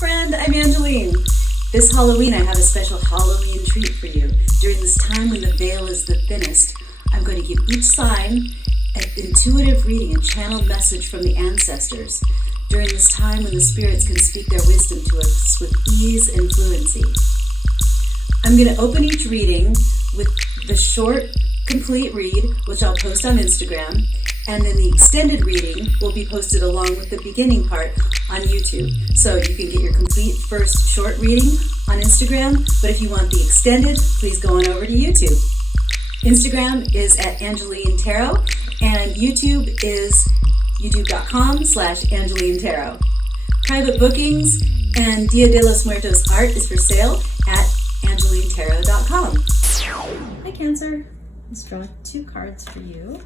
friend, I'm Angeline. This Halloween, I have a special Halloween treat for you. During this time when the veil is the thinnest, I'm going to give each sign an intuitive reading, a channeled message from the ancestors. During this time when the spirits can speak their wisdom to us with ease and fluency. I'm going to open each reading with the short, complete read, which I'll post on Instagram, and then the extended reading will be posted along with the beginning part on YouTube. So you can get your complete first short reading on Instagram, but if you want the extended, please go on over to YouTube. Instagram is at Angeline Tarot, and YouTube is youtube.com/Angeline Tarot. Private bookings and Dia de los Muertos art is for sale at AngelineTarot.com. Hi Cancer, let's draw 2 cards for you.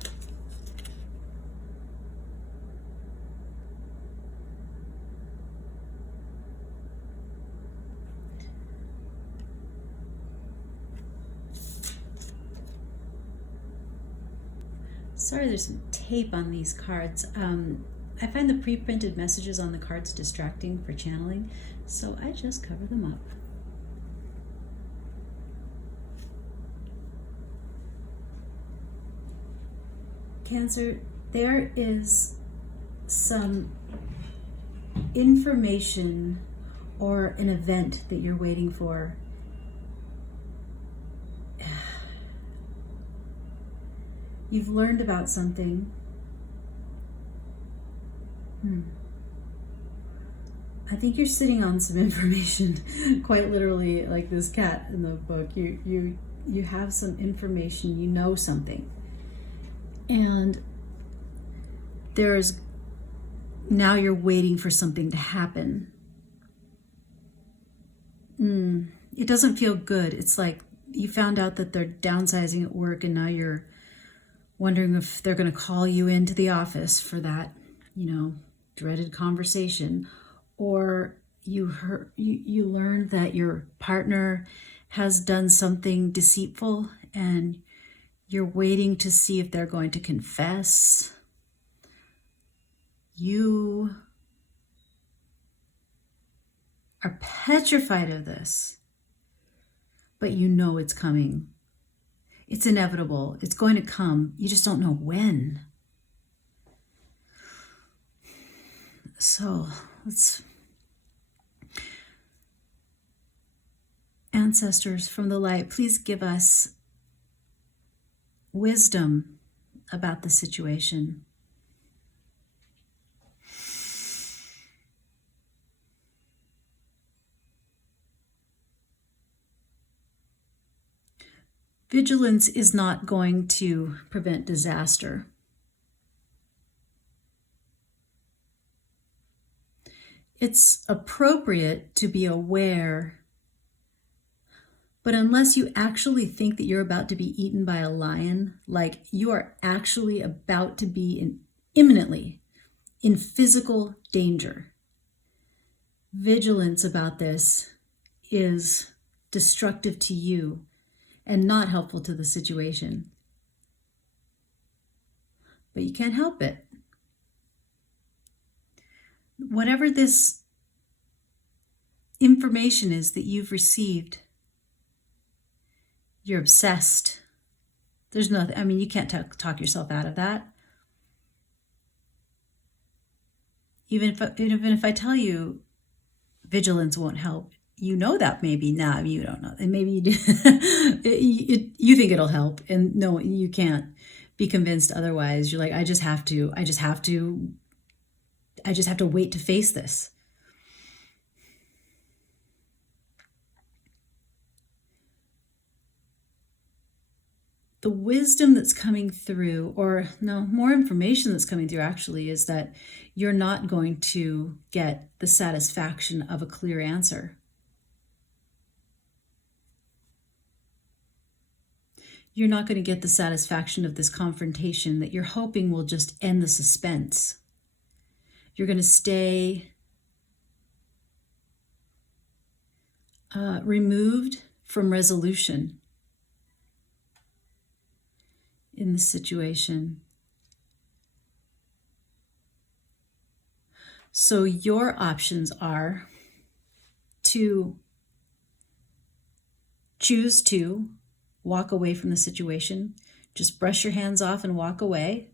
Sorry, there's some tape on these cards. I find the pre-printed messages on the cards distracting for channeling, so I just cover them up. Cancer, there is some information or an event that you're waiting for. You've learned about something. I think you're sitting on some information, quite literally, like this cat in the book. You have some information, you know something. And now you're waiting for something to happen. It doesn't feel good. It's like you found out that they're downsizing at work, and now you're wondering if they're going to call you into the office for that, dreaded conversation, or you learned that your partner has done something deceitful and you're waiting to see if they're going to confess. You are petrified of this, but you know it's coming. It's inevitable. It's going to come. You just don't know when. So ancestors from the light, please give us wisdom about the situation. Vigilance is not going to prevent disaster. It's appropriate to be aware, but unless you actually think that you're about to be eaten by a lion, like you are actually about to be imminently in physical danger, vigilance about this is destructive to you and not helpful to the situation. But you can't help it. Whatever this information is that you've received, you're obsessed. There's nothing, you can't talk yourself out of that. Even if I tell you vigilance won't help, you know that maybe. Nah, you don't know. And maybe you do. You think it'll help, and no, you can't be convinced otherwise. You're like, I just have to wait to face this. The wisdom that's coming through, or no, more information that's coming through actually, is that you're not going to get the satisfaction of a clear answer. You're not going to get the satisfaction of this confrontation that you're hoping will just end the suspense. You're going to stay removed from resolution in the situation. So your options are to choose to walk away from the situation. Just brush your hands off and walk away.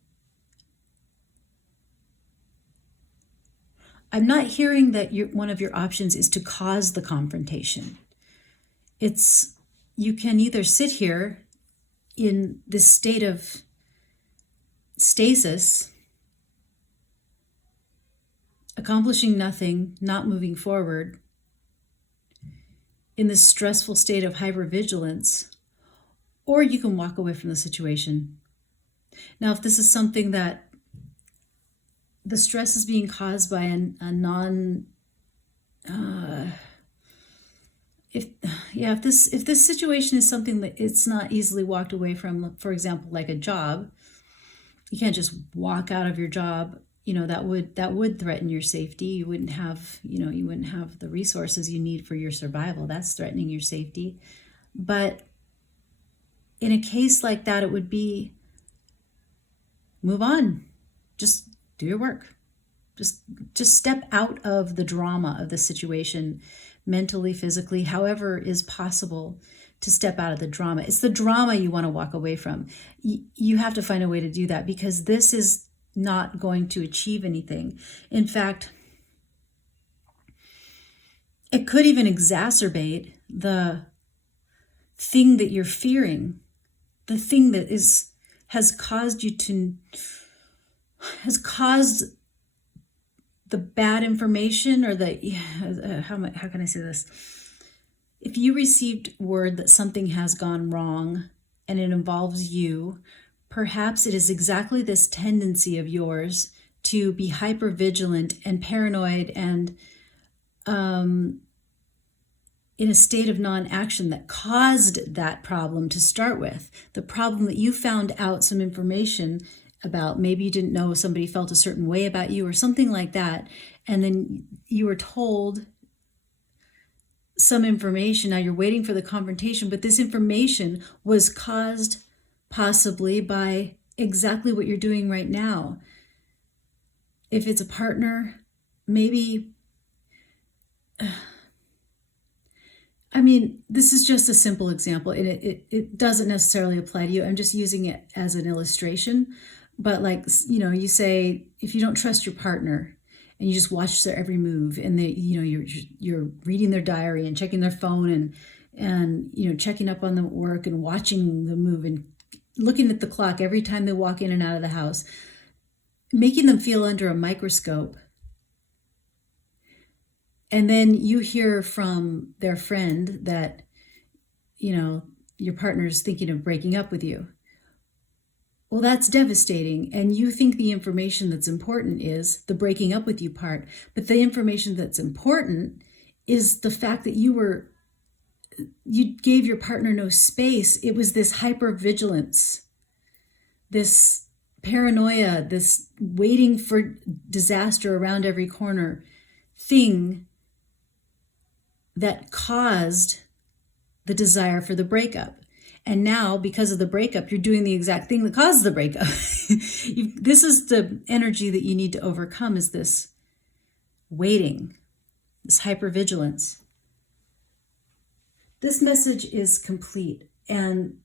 I'm not hearing that one of your options is to cause the confrontation. You can either sit here in this state of stasis, accomplishing nothing, not moving forward, in this stressful state of hypervigilance, or you can walk away from the situation. Now, if this is something that the stress is being caused by if this situation is something that it's not easily walked away from, for example, like a job, you can't just walk out of your job. That would threaten your safety. You wouldn't have the resources you need for your survival. That's threatening your safety. But in a case like that, it would be move on. Just do your work. Just step out of the drama of the situation, mentally, physically, however is possible to step out of the drama. It's the drama you want to walk away from. You have to find a way to do that, because this is not going to achieve anything. In fact, it could even exacerbate the thing that you're fearing, the thing that has caused the bad information, or how can I say this? If you received word that something has gone wrong and it involves you, perhaps it is exactly this tendency of yours to be hypervigilant and paranoid and in a state of non-action that caused that problem to start with. The problem that you found out some information about, maybe you didn't know somebody felt a certain way about you or something like that, and then you were told some information. Now you're waiting for the confrontation, but this information was caused possibly by exactly what you're doing right now. If it's a partner, maybe, this is just a simple example, and it doesn't necessarily apply to you. I'm just using it as an illustration. But you say, if you don't trust your partner and you just watch their every move, and you're reading their diary and checking their phone and checking up on them at work and watching them move and looking at the clock every time they walk in and out of the house, making them feel under a microscope. And then you hear from their friend that, your partner is thinking of breaking up with you. Well, that's devastating. And you think the information that's important is the breaking up with you part. But the information that's important is the fact that you gave your partner no space. It was this hypervigilance, this paranoia, this waiting for disaster around every corner thing that caused the desire for the breakup. And now, because of the breakup, you're doing the exact thing that caused the breakup. This is the energy that you need to overcome, is this waiting, this hypervigilance. This message is complete. And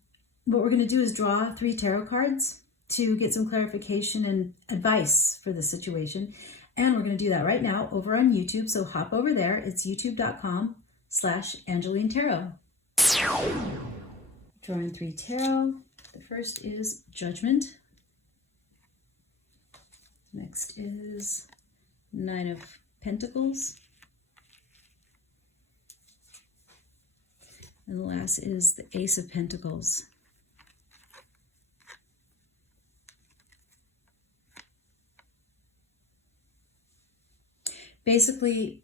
what we're going to do is draw 3 tarot cards to get some clarification and advice for the situation. And we're going to do that right now over on YouTube. So hop over there. It's youtube.com/Angeline Tarot. Drawing 3 tarot. The first is Judgment. Next is 9 of Pentacles. And the last is the Ace of Pentacles. Basically,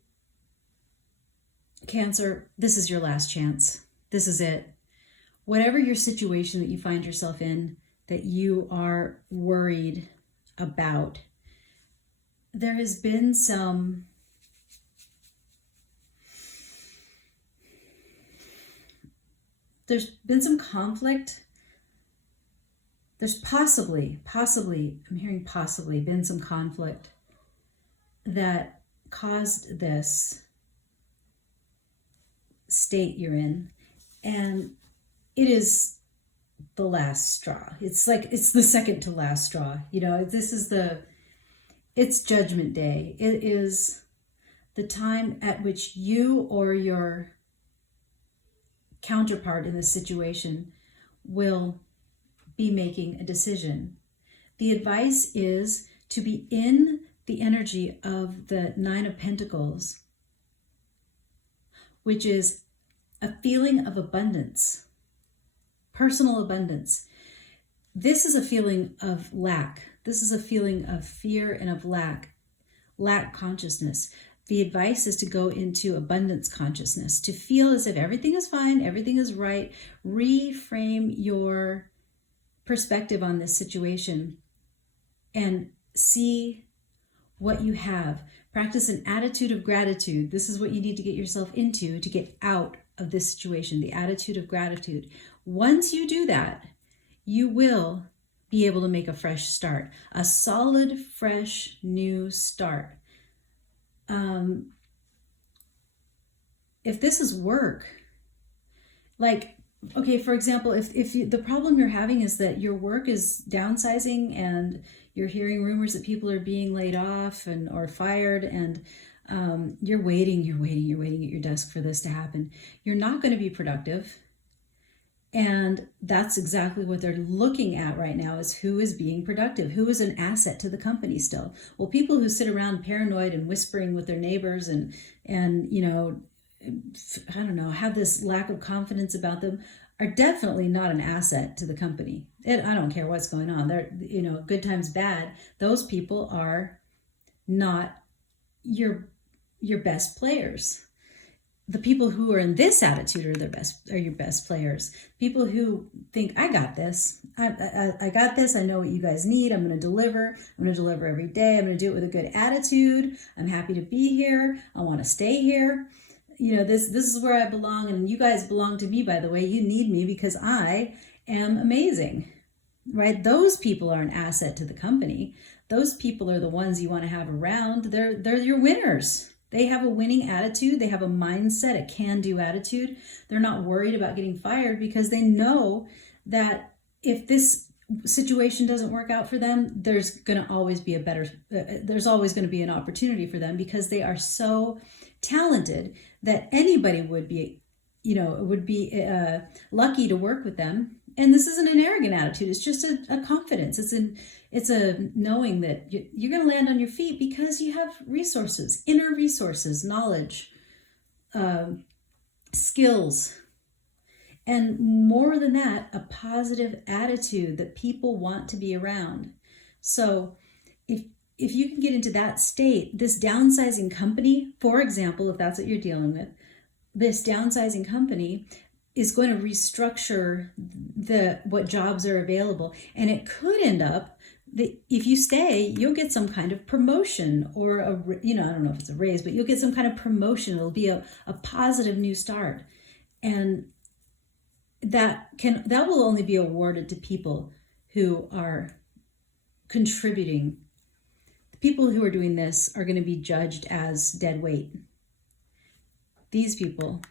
Cancer, this is your last chance. This is it. Whatever your situation that you find yourself in, that you are worried about, there has been some conflict. There's possibly, I'm hearing possibly, been some conflict that caused this. state you're in, and it is the last straw. It's like it's the second to last straw. It's Judgment Day. It is the time at which you or your counterpart in this situation will be making a decision. The advice is to be in the energy of the Nine of Pentacles, which is a feeling of abundance, personal abundance. This is a feeling of lack. This is a feeling of fear and of lack consciousness. The advice is to go into abundance consciousness, to feel as if everything is fine, everything is right. Reframe your perspective on this situation and see what you have. Practice an attitude of gratitude. This is what you need to get yourself into to get out of this situation, the attitude of gratitude. Once you do that, you will be able to make a fresh start, a solid, fresh, new start. If this is work, like, okay, for example, if the problem you're having is that your work is downsizing and you're hearing rumors that people are being laid off or fired, and you're waiting at your desk for this to happen, you're not going to be productive. And that's exactly what they're looking at right now, is who is being productive, who is an asset to the company still. Well, people who sit around paranoid and whispering with their neighbors and I don't know, have this lack of confidence about them are definitely not an asset to the company. I don't care what's going on. They're, good times, bad. Those people are not your best players. The people who are in this attitude are your best players. People who think, I got this. I got this. I know what you guys need. I'm going to deliver. I'm going to deliver every day. I'm going to do it with a good attitude. I'm happy to be here. I want to stay here. This is where I belong, and you guys belong to me, by the way. You need me because I am amazing, right? Those people are an asset to the company. Those people are the ones you want to have around. They're your winners. They have a winning attitude. They have a mindset, a can-do attitude. They're not worried about getting fired because they know that if this situation doesn't work out for them, there's always going to be an opportunity for them, because they are so talented that anybody would be lucky to work with them. And this isn't an arrogant attitude. It's just a confidence. It's a knowing that you're going to land on your feet because you have resources, inner resources, knowledge, skills, and more than that, a positive attitude that people want to be around. So if you can get into that state, this downsizing company, for example, if that's what you're dealing with, this downsizing company is going to restructure what jobs are available. And it could end up that if you stay, you'll get some kind of promotion, or I don't know if it's a raise, but you'll get some kind of promotion. It'll be a positive new start. And that will only be awarded to people who are contributing. The people who are doing this are going to be judged as dead weight. These people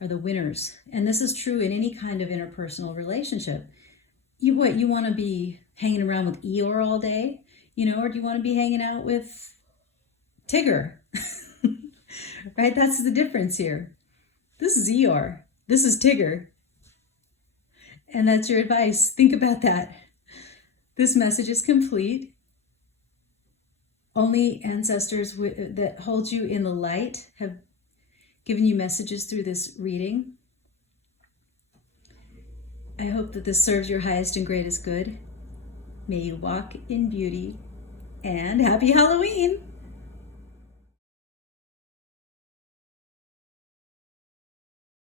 are the winners. And this is true in any kind of interpersonal relationship. You want to be hanging around with Eeyore all day, or do you want to be hanging out with Tigger? Right? That's the difference here. This is Eeyore. This is Tigger. And that's your advice. Think about that. This message is complete. Only ancestors that hold you in the light have given you messages through this reading. I hope that this serves your highest and greatest good. May you walk in beauty, and happy Halloween!